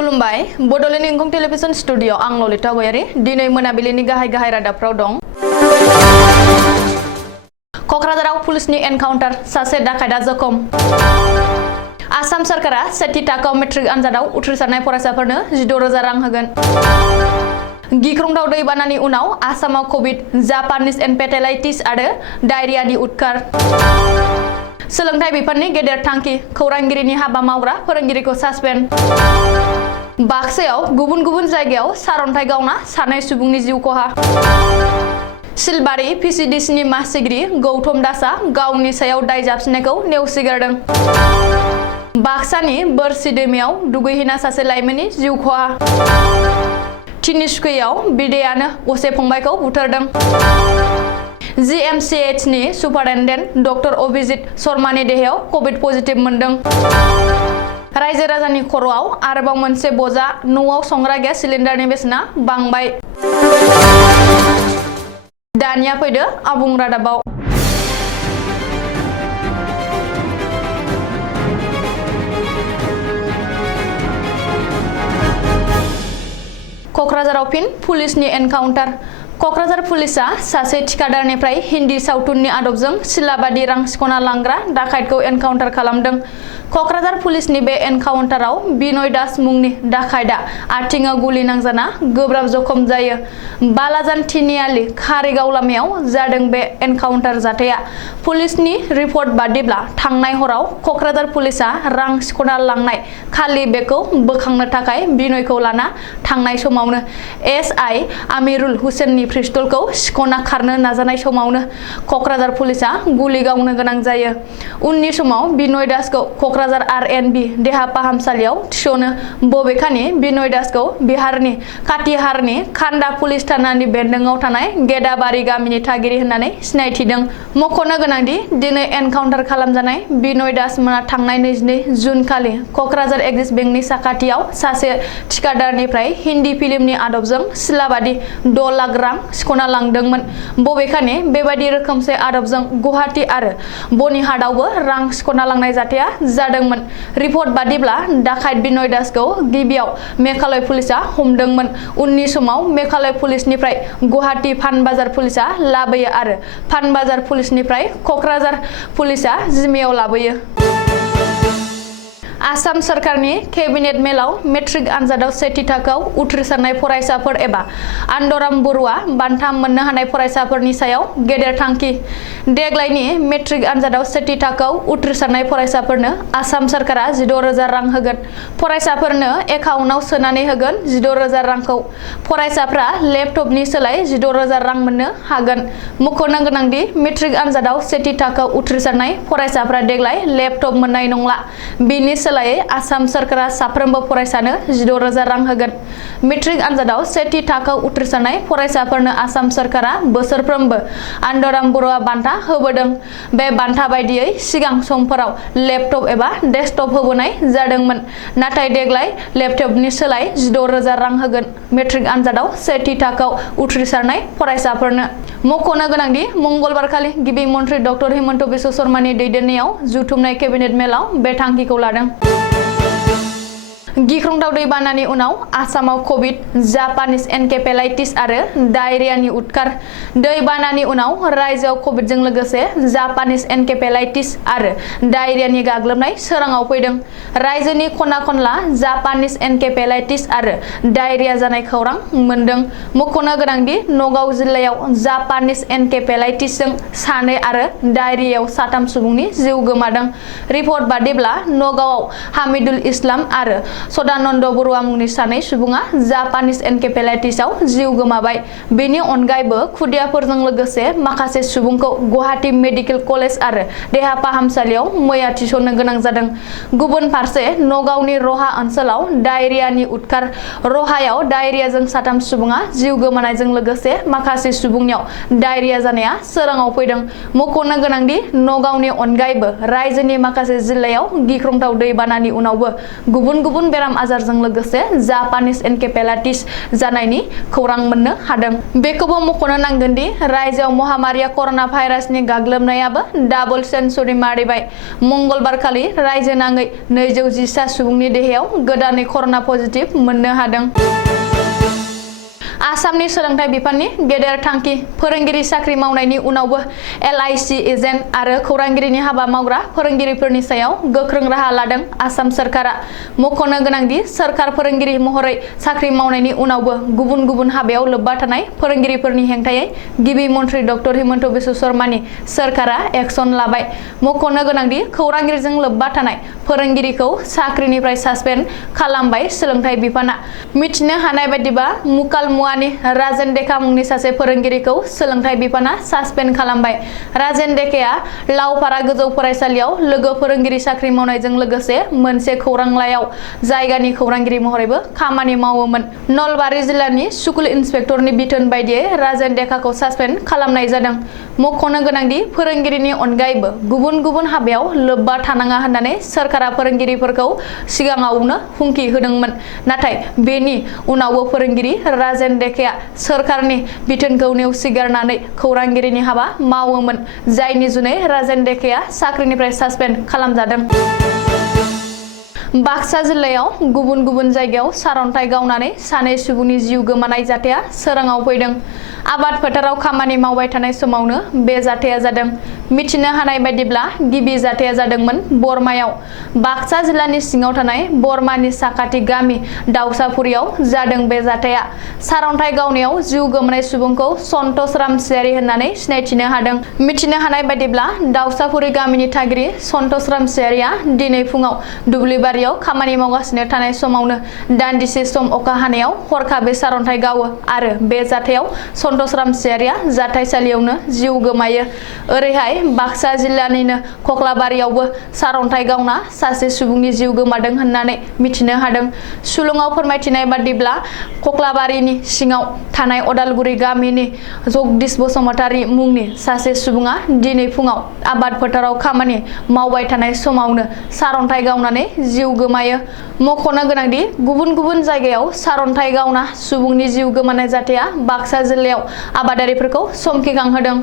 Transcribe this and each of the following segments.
खुलुमबाय Bodoland इंखं television studio आं ललिता गयारी दिनै मोनाबिलिनि गाहाय रादाबफ्राव दं। कक्राझाराव पुलिसनि एनकाउन्टार सासे डाकाइटा जखम। आसाम सरकारा सेथि थाखोआव मेट्रिक आनजादाव उथ्रिसारनाय फरायसाफोरनो 16,000 रां होगोन। गिख्रंथाव दैबानानि उनाव आसामाव कभिड, जापानिज एनकेफेलाइटिस आरो डायरियानि उदखार। सोलोंथाइ बिफाननि गेदेर थांखि, खौरांगिरिनि हाबा मावग्रा फोरोंगिरिखौ सासपेन्ड। बाक्सायाव गुबुन गुबुन जायगायाव सारअन्थाइ गावना सानै सुबुंनि जिउ खहा। सिलबारि पिसिडिसिनि मासिगिरि गौतम दासआ गावनि सायाव दाय जाबसिननायखौ नेवसिगारदों। बाक्सानि बोरसि दैमायाव दुगैहैना सासे लाइमोननि जिउ खहा। तिनिसुकियाव बिदायानो असे फंबायखौ बुथारदों। जिएमसिएचनि सुपारिनटेन्डेन्ट डक्टर अभिजित शर्मानि देहायाव कभिड पजिटिभ मोनदों। रायजो राजानि खर'आव आरोबाव मोनसे बजा, न'आव संग्रा गेस सिलिन्डारनि बेसेना बांबाय। दानिया फैदो आबुं रादाबाव। कक्राझाराव फिन पुलिसनि एनकाउन्टार। कक्राझार पुलिसआ सासे थिखादारनिफ्राय हिन्दी सावथुननि आदबजों सिलाबादि रां सिख'ना लांग्रा डाकाइटखौ एनकाउन्टार खालामदों। कक्राझार पुलिसनि बे एनकाउन्टाराव बिनय दास मुंनि डाकाइटआ आथिंआव गुलि नांजाना गोब्राब जखम जायो। बालाजान तिनिआलि कारिगाव लामायाव जादों बे एनकाउन्टार जाथाया। पुलिसनि रिपर्ट बादिब्ला थांनाय हराव कक्राझार पुलिसआ रां सिख'ना लांनाय खालि बेगखौ बोखांनो थाखाय बिनयखौ लाना थांनाय समावनो एसआइ आमिरुल हुसेननि पिस्तलखौ सिख'ना खारनो नाजानाय समावनो कक्राझार पुलिसआ गुलि गावनो गोनां जायो। उननि समाव बिनय दासखौ कक्राझार आरएनबि देहा फाहामसालियाव थिसनो। बबेखानि बिनय दासखौ बिहारनि काटिहारनि खान्दा पुलिस थानानि बेन्दोंआव थानाय गेदाबारि गामिनि थागिरि होननानै सिनायथिदों। मख'नो गोनांदि दिनै एनकाउन्टार खालामजानाय बिनय दास मोना थांनाय 22 जुन खालि कक्राझार एक्सिस बेंकनि साखाथियाव सासे थिखादारनिफ्राय हिन्दी फिल्मनि आदबजों सिलाबादि 6 लाख रां सिख'ना लांदोंमोन। बबेखानि बेबायदि रोखोमसे आदबजों गुवाहाटी आरो बनिहाटआवबो रां सिख'ना लांनाय जाथाया जादोंमोन। रिपर्ट बादिब्ला डाकाइट बिनय दासखौ गिबियाव मेघालय पुलिसआ हमदोंमोन। उननि समाव मेघालय पुलिसनिफ्राय गुवाहाटी फानबाजार पुलिसआ लाबोयो आरो फानबाजार पुलिसनिफ्राय कक्राझार पुलिसआ जिम्मायाव लाबोयो। आसाम सरकारनि केबिनेट मेलाव मेट्रिक आनजादाव सेथि थाखोआव उथ्रिसारनाय फरायसाफोर एबा आन्दाराम बरुवा बान्था मोननो हानाय फरायसाफोरनि सायाव गेदेर थांखि। देग्लायनि मेट्रिक आनजादाव सेथि थाखोआव उथ्रिसारनाय फरायसाफोरनो आसाम सरकारा 16,000 रां होगोन। फरायसाफोरनो एकाउन्टआव सोनानै होगोन 16,000 रांखौ। फरायसाफ्रा लेपटपनि सोलाय 16,000 रां मोननो हागोन। मख'नो गोनांदि मेट्रिक आनजादाव सेथि थाखोआव उथ्रिसारनाय फरायसाफ्रा देग्लाय लेपटप मोननाय नंला। बिनि सोलायै आसाम सरकारा साफ्रोमबो फरायसानो 16,000 रां होगोन। मेट्रिक आनजादाव सेथि थाखोआव उथ्रिसारनाय फरायसाफोरनो आसाम सरकारा बोसोरफ्रोमबो आन्दाराम बरुवा बान्था होबोदों। बे बान्था बायदियै सिगां समफोराव लेपटप एबा डेस्कटप होबोनाय जादोंमोन। नाथाय देग्लाय लेपटपनि सोलाय 16,000 रां होगोन मेट्रिक आनजादाव सेथि थाखोआव उथ्रिसारनाय फरायसाफोरनो। मख'नो गोनांदि मंगलबारखालि गिबि मन्थ्रि डक्टर हिमन्त बिश्व शर्मानि दैदेननायाव जुथुमनाय केबिनेट मेलाव बे थांखिखौ लादों। गिख्रंथाव दैबानानि उनाव आसामाव कभिड, जापानिज एनकेफेलाइटिस आरो डायरियानि उदखार। दैबानानि उनाव रायजोआव कभिडजों लोगोसे जापानिज एनकेफेलाइटिस आरो डायरियानि गाग्लोबनाय सोराङाव फैदों। रायजोनि खना खनला जापानिज एनकेफेलाइटिस आरो डायरिया जानाय खौरां मोनदों। मख'नो गोनांदि नगाव जिल्लायाव जापानिज एनकेफेलाइटिसजों 2 आरो डायरियायाव 3 सुबुंनि जिउ गोमादों। रिपर्ट बादिब्ला नगावआव हामिदुल इस्लाम आरो सदानन्द बरुवा मुंनि 2 सुबुङा जापानिज एनकेफेलाइटिसआव जिउ गोमाबाय। बेनि अनगायैबो खुदियाफोरजों लोगोसे माखासे सुबुंखौ गुवाहाटी मेडिकेल कलेज आरो देहा फाहामसालियाव मैया थिसननो गोनां जादों। गुबुन फारसे नगावनि रहा ओनसोलाव डायरियानि उदखार। रहायाव डायरियाजों 3 सुबुङा जिउ गोमानायजों लोगोसे माखासे सुबुंनियाव डायरिया जानाया सोराङाव फैदों। मख'नो गोनांदि नगावनि अनगायैबो रायजोनि माखासे जिल्लायाव गिख्रंथाव दैबानानि उनावबो गुबुन गुबुन बेराम आजारजों लोगोसे जापानिज एनकेफेलाइटिस जानायनि खौरां मोननो हादों। बेखौबो मख'नो नांगोन दि रायजोआव महामारिया कर'ना भाइरासनि गाग्लोबनायाबो डाबल सेन्चुरि मारिबाय। मंगलबारखालि रायजो नाङै 210 सुबुंनि देहायाव गोदानै कर'ना पजिटिभ मोननो हादों। आसामनि सोलोंथाइ बिफाननि गेदेर थांखि फोरोंगिरि साख्रि मावनायनि उनावबो LIC एजेन्ट आरो खौरांगिरिनि हाबा मावग्रा फोरोंगिरिफोरनि सायाव गोख्रों राहा लादों आसाम सरकारा। मख'नो गोनांदि सोरखार फोरोंगिरि महरै साख्रि मावनायनि उनावबो गुबुन गुबुन हाबायाव लोब्बा थानाय फोरोंगिरिफोरनि हेंथायै गिबि मन्थ्रि डक्टर हिमन्त बिश्व शर्मानि सोरखारा एक्सन लाबाय। मख'नो गोनांदि खौरांगिरिजों लोब्बा थानाय फोरोंगिरिखौ साख्रिनिफ्राय सासपेन्ड खालामबाय सोलोंथाइ बिफाना। मिथिनो हानाय बायदिबा मुकालमुवानि राजेन डेका मुंनि सासे फोरोंगिरिखौ सोलोंथाइ बिफाना सासपेन्ड खालामबाय। राजेन डेकाया लावपारा गोजौ फरायसालियाव लोगो फोरोंगिरि साख्रि मावनायजों लोगोसे मोनसे खौरांलाइयाव जायगानि खौरांगिरि महरैबो खामानि मावोमोन। नलबारि जिल्लानि स्कुल इन्सपेक्टरनि बिथोन बायदियै राजेन डेकाखौ सासपेन्ड खालामनाय जादों। मख'नो गोनांदि फोरोंगिरिनि अनगायैबो गुबुन गुबुन हाबायाव लोब्बा थानाङा होननानै सोरखारा फोरोंगिरिफोरखौ सिगाङावनो हुमखि होदोंमोन। नाथाय बेनि उनावबो फोरोंगिरि राजेन डेकाया सोरखारनि बिथोनखौ नेवसिगारनानै खौरांगिरिनि हाबा मावोमोन, जायनि जुनै राजेन डेकाया साख्रिनिफ्राय सासपेन्ड खालामजादों। बाक्सा जिल्लायाव गुबुन गुबुन जायगायाव सारअन्थाइ गावनानै सानै सुबुंनि जिउ गोमानाय जाथाया सोराङाव फैदों। आबाद फोथाराव खामानि मावबाय थानाय समावनो बे जाथाया जादों। मिथिनो हानाय बायदिब्ला गिबि जाथाया जादोंमोन बरमायाव। बाक्सा जिल्लानि सिङाव थानाय बरमानि साखाथि गामि दाउसाफुरियाव जादों बे जाथाया। सारअन्थाइ गावनायाव जिउ गोमानाय सुबुंखौ सन्तोष रामसियारि होननानै सिनायथिनो हादों। मिथिनो हानाय बायदिब्ला दाउसाफुरि गामिनि थागिरि सन्तोष रामसियारिया दिनै फुङाव दुब्लिबारियाव खामानि मावगासिनो थानाय समावनो दान्दिसे सम अखा हानायाव हरखाबै सारअन्थाइ गावो आरो बे जाथायाव सन्तोष रामसियारिया जाथाइसालियावनो जिउ गोमायो। ओरैहाय बाक्सा जिल्लानिनो खख्लाबारियावबो सारअन्थाइ गावना सासे सुबुंनि जिउ गोमादों होननानै मिथिनो हादों। सुलुङाव फोरमायथिनाय बादिब्ला खख्लाबारिनि सिङाव थानाय अदालगुरि गामिनि जगदीश बसुमतारी मुंनि सासे सुबुङा दिनै फुङाव आबाद फोथाराव खामानि मावबाय थानाय समावनो सारअन्थाइ गावनानै जिउ गोमायो। मख'नो गोनांदि गुबुन गुबुन जायगायाव सारअन्थाइ गावना सुबुंनि जिउ गोमानाय जाथाया बाक्सा जिल्लायाव आबादारिफोरखौ समखिखांहोदों।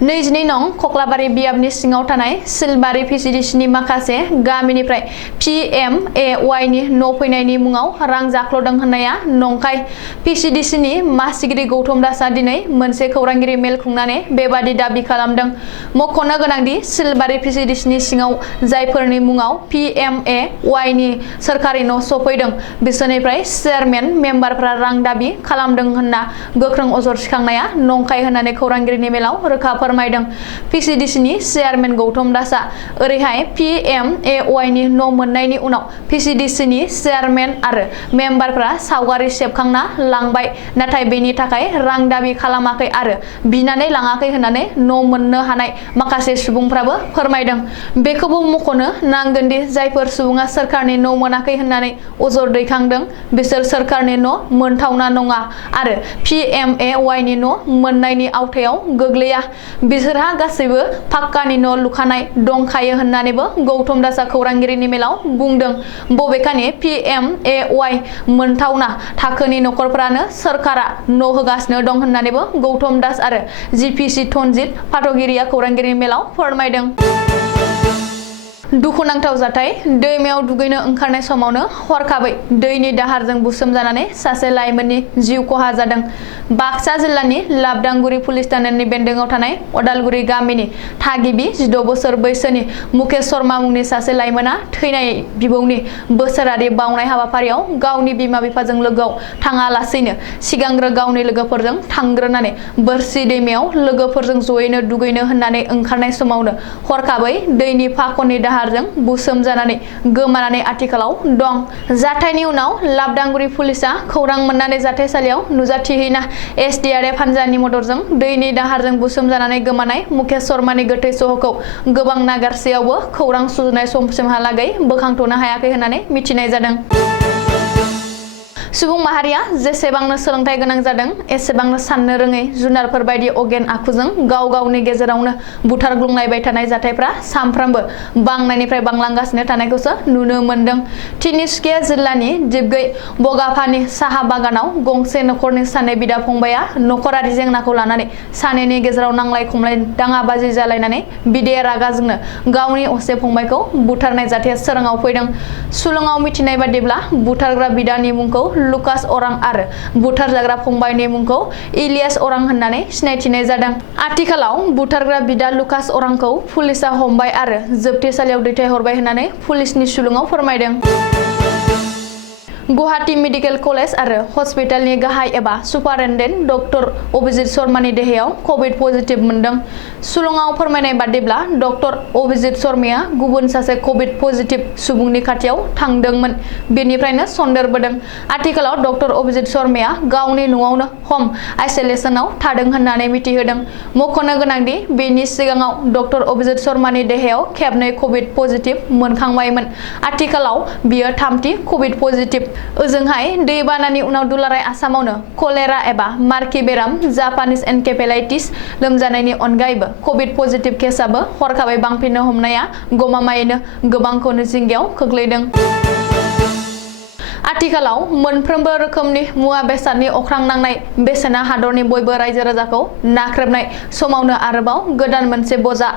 22 नं खख्लाबारि बियाबनि सिङाव थानाय सिलबारि PCDCनि माखासे गामिनिफ्राय PMAY नि न' फैनायनि मुङाव रां जाख्ल'दों होननाया नंखाय। PCDCनि मासिगिरि गौतम दासआ दिनै मोनसे खौरांगिरि मेल खुंनानै बेबादि दाबि खालामदों। मख'नो गोनांदि सिलबारि PCDCनि सिङाव जायफोरनि मुङाव PMAY नि सोरखारि न' सफैदों बिसोरनिफ्राय चेयारमेन मेम्बारफ्रा रां दाबि खालामदों होनना गोख्रों अजद थिखांनाया नंखाय होननानै खौरांगिरिनि मेलाव रोखा फोरमायदों। PCDCनि चेयारमेन गौतम दासआ ओरैहाय PMAY नि न' मोननायनि उनाव PCDCनि चेयारमेन आरो मेम्बारफ्रा सावगारि सेबखांना लांबाय, नाथाय बेनि थाखाय रां दाबि खालामाखै आरो बिनानै लाङाखै होननानै न' मोननो हानाय माखासे सुबुंफ्राबो फोरमायदों। बेखौबो मख'नो नांगोनदि जायफोर सुबुङा सोरखारनि न' मोनाखै होननानै अजद दैखांदों बिसोर सोरखारनि न' मोनथावना नङा आरो PMAY नि न' मोननायनि आवथायाव गोग्लैया। बिसोरहा गासैबो पाक्कानि न' लुखानाय दंखायो होननानैबो गौतम दासआ खौरांगिरिनि मेलाव बुंदों। बबेखानि PMAY मोनथावना थाखोनि नखरफ्रानो सोरखारा न' होगासिनो दं होननानैबो गौतम दास आरो GPC तनजित पाटगिरिया खौरांगिरिनि मेलाव फोरमायदों। दुखुनांथाव जाथाय दैमायाव दुगैनो ओंखारनाय समावनो हरखाबै दैनि दाहारजों बुसोमजानानै सासे लाइमोननि जिउ खहा जादों। बाक्सा जिल्लानि लाबदांगुरि पुलिस स्टेशननि बेन्दोङाव थानाय अदालगुरि गामिनि थागिबि 16 बोसोर बैसोनि मुकेश शर्मा मुंनि सासे लाइमोना थैनाय बिबौनि बोसोरारि बावनाय हाबाफारियाव गावनि बिमा बिफाजों लोगोआव थाङालासैनो सिगांग्रो गावनि लोगोफोरजों थांग्रोनानै बोरसि दैमायाव लोगोफोरजों जयैनो दुगैनो होननानै ओंखारनाय समावनो हरखाबै दैनि फाखननि दाहारजों बुसोमजानानै गोमानानै आथिखालाव दं। जाथायनि उनाव लाबदांगुरि पुलिसआ खौरां मोननानै जाथायसालियाव नुजाथिहैना SDRF हान्जानि मददजों दैनि दाहारजों बुसोमजानानै गोमानाय मुकेश शर्मानि गोथै सह'खौ गोबां नागारसेयावबो खौरां सुजुनाय समसिमहालागै बोखांथ'नो हायाखै होननानै मिथिनाय जादों। सुबुं माहारिया जेसेबांनो सोलोंथाइ गोनां जादों एसेबांनो साननो रोङै जुनारफोर बायदि अगेन आखुजों गाव गावनि गेजेरावनो बुथारग्लुंलायबाय थानाय जाथायफ्रा सानफ्रामबो बांनायनिफ्राय बांलांगासिनो थानायखौसो नुनो मोन्दों। तिनिसुकिया जिल्लानि दिबगै बगाफानि साहा बागानाव गंसे नखरनि सानै बिदा फंबाया नखरारि जेंनाखौ लानानै सानैनि गेजेराव नांलाय खमलाय दाङाबाजि जालायनानै बिदाया रागा जोंनो गावनि असे फंबायखौ बुथारनाय जाथाया सोराङाव फैदों। सुलुङाव मिथिनाय बादिब्ला बुथारग्रा बिदानि मुंखौ लुकास अरां आरो बुथारजाग्रा फंबायनि मुंखौ इलियास अरां होननानै सिनायथिनाय जादों। आथिखालाव बुथारग्रा बिदा लुकास अरांखौ पुलिसआ हमबाय आरो जोबथेसालियाव दैथायहरबाय होननानै पुलिसनि सुलुङाव फोरमायदों। गुवाहाटी मेडिकेल कलेज आरो हस्पिटालनि गाहाय एबा सुपारिनटेन्डेन्ट डक्टर अभिजित शर्मानि देहायाव कभिड पजिटिभ मोनदों। सुलुङाव फोरमायनाय बादिब्ला डक्टर अभिजित शर्माया गुबुन सासे कभिड पजिटिभ सुबुंनि खाथियाव थांदोंमोन, बेनिफ्रायनो सन्देरबोदों। आथिखालाव डक्टर अभिजित शर्माया गावनि न'आवनो हम आइसोलेसनाव थादों होननानै मिथिहोदों। मख'नो गोनांदि बेनि सिगाङाव डक्टर अभिजित शर्मानि देहायाव खेबनै कभिड पजिटिभ मोनखांबायमोन। आथिखालाव बियो थामथि कभिड पजिटिभ। ओजोंहाय दैबानानि उनाव दुलाराय आसामावनो कलेरा एबा मार्की बेराम जापानिज एनकेफेलाइटिस लोमजानायनि अनगायैबो कभिड पजिटिभ केसआबो हरखाबै बांफिननो हमनाया गमामायैनो गोबांखौनो जिंगायाव खोख्लैदों। आथिखालाव मोनफ्रोमबो रोखोमनि मुवा बेसादनि अख्रां नांनाय बेसेना हादरनि बयबो रायजो राजाखौ नाख्रेबनाय समावनो आरोबाव गोदान मोनसे बजा।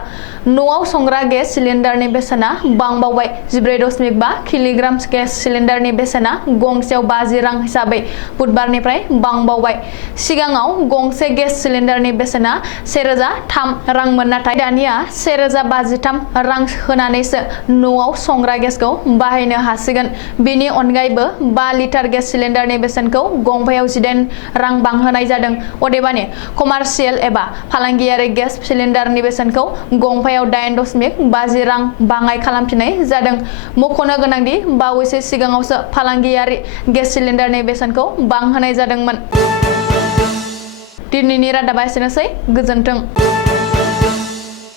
न'आव संग्रा गेस सिलिन्डारनि बेसेना बांबावबाय। 14.5 किल'ग्राम गेस सिलिन्डारनि बेसेना गंसेयाव 50 रां हिसाबै बुधबारनिफ्राय बांबावबाय। सिगाङाव गंसे गेस सिलिन्डारनि बेसेना 1003 रांमोन, नाथाय दानिया 1053 रां होनानैसो न'आव संग्रा गेसखौ बाहायनो हासिगोन। बेनि अनगायैबो 5 लिटार गेस सिलिन्डारनि बेसेनखौ गंफायाव 18 रां बांहोनाय जादों। अदेबानि कमार्शियेल एबा फालांगियारि गेस सिलिन्डारनि बेसेनखौ गंफायाव 8.50 रां बाङाइ खालामफिननाय जादों। मख'नो गोनांदि बावैसो सिगाङावसो फालांगियारि गेस सिलिन्डारनि बेसेनखौ बांहोनाय जादोंमोन। दिनैनि रादाबा एसेनोसै, गोजोन्थों।